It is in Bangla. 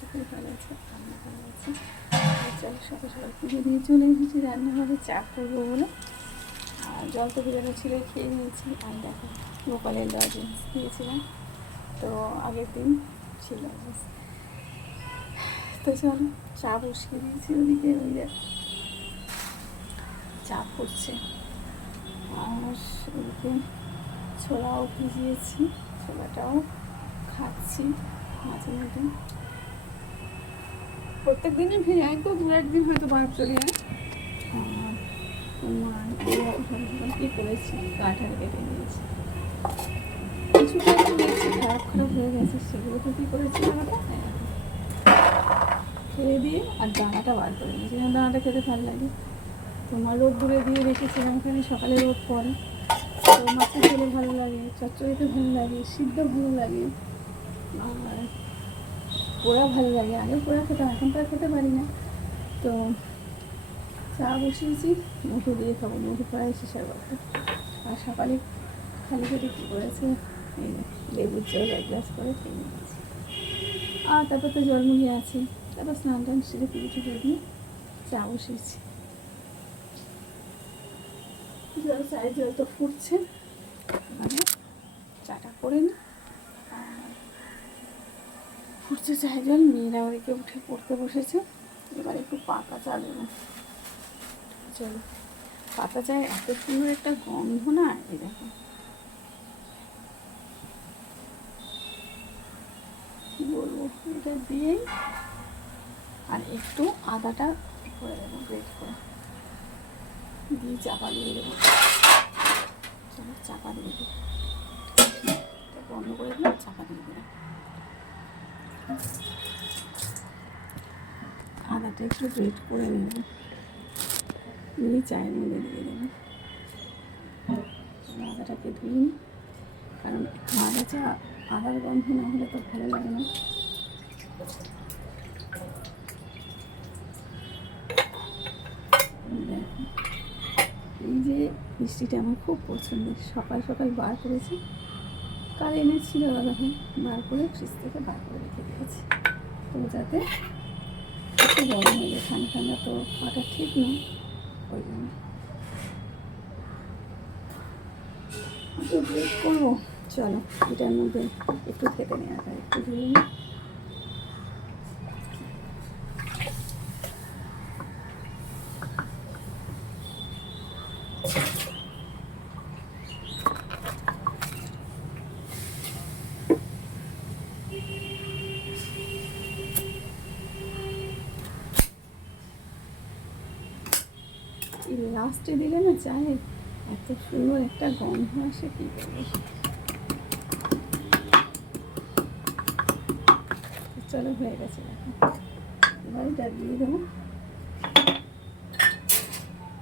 সকলে ভালো আছে, আমি ভালো আছি। চলো সকাল সকাল পুজো দিয়ে চলে এসেছি রান্নাঘরে চা করবো বলে। আর জল তো বেরোনো ছিল, খেয়ে নিয়েছি। আর দেখো গোপালের লজেন্স দিয়েছিলাম, তো আগের দিন ছিল। তো চলো চা বসিয়ে দিয়েছি ওদিকে, ওই চা করছে। আর ওদিকে ছোলাও ভিজিয়েছি, ছোলাটাও খাচ্ছি মাঝে মধ্যে। প্রত্যেক দিনই ভিজে, একদম দু একদিন হয়তো বাদ চলে যায়। আর কী করেছি, কাঁঠাল কেটে নিয়েছি, কিছু করেছি খারাপ হয়ে গেছে, সেগুলো তো কী করেছি খেয়ে দিয়ে আর দানাটা বার করে নিয়েছি, দানাটা খেতে ভালো লাগে। তোমার রোদ দূরে দিয়ে রেখেছিলাম, ওখানে সকালে রোদ পড়ে, তো মাছের তেলে ভালো লাগে, চচ্চড়িতে ভালো লাগে, সিদ্ধ ভালো লাগে, আর পোড়া ভালো লাগে। আগে পোড়া খেতাম, এখন তো আর খেতে পারি না। তো চা বসিয়েছি, মধু দিয়ে খাবো, মধু প্রায় শেষের কথা। আর সকালে খালি পেটে কী করেছে, এই লেবুর জল 1 গ্লাস করে খেয়ে নিয়েছি। আর তারপর তো জলমুড়ি আছে, তারপর স্নান টান সেরে পুজো দিয়ে চা বসিয়েছি। চায়ের জল তো ফুটছে, মানে চাটা করে নি। ফুটছে চায়ের জল, মেয়েরা ওদিকে উঠে পড়তে বসেছে। এবার একটু পাতা চা দেবো। চলো, পাতা চায় এত সুন্দর একটা গন্ধ না, এই দেখো কী বলবো, এটা দিয়েই আর একটু আদাটা করে দেবো, গ্রেট করে দিয়ে চাপা দিয়ে দেবো। চলো চাপা দিয়ে দিই, বন্ধ করে দিলাম, চাপা দিয়ে দিলাম। আদাটা একটু গ্রেট করে নেব, নিয়ে চায়ের মধ্যে দিয়ে দেবো। আদাটাকে ধুই, কারণ আদা চা আদার গন্ধ না হলে তো ভালো লাগে না। দেখো এই যে মিষ্টিটা আমার খুব পছন্দের, সকাল সকাল বার করেছি, কাল এনেছিল দাদাভাই, বার করে ফ্রিজ থেকে বার করে রেখে দিয়েছি, তো যাতে একটু গরম হয়ে যায়, ঠান্ডা ঠান্ডা তো খাওয়াটা ঠিক নয়, ওই জন্য একটু ব্রেক করবো। চলো এটার মধ্যে একটু খেতে নেওয়া যায়, একটু ধুয়ে নিই। লাস্টে দিলে না চায়ে এত সুন্দর একটা গন্ধ আসে, কী করবো। চলো হয়ে গেছে, এবার এটা দিয়ে দেবো।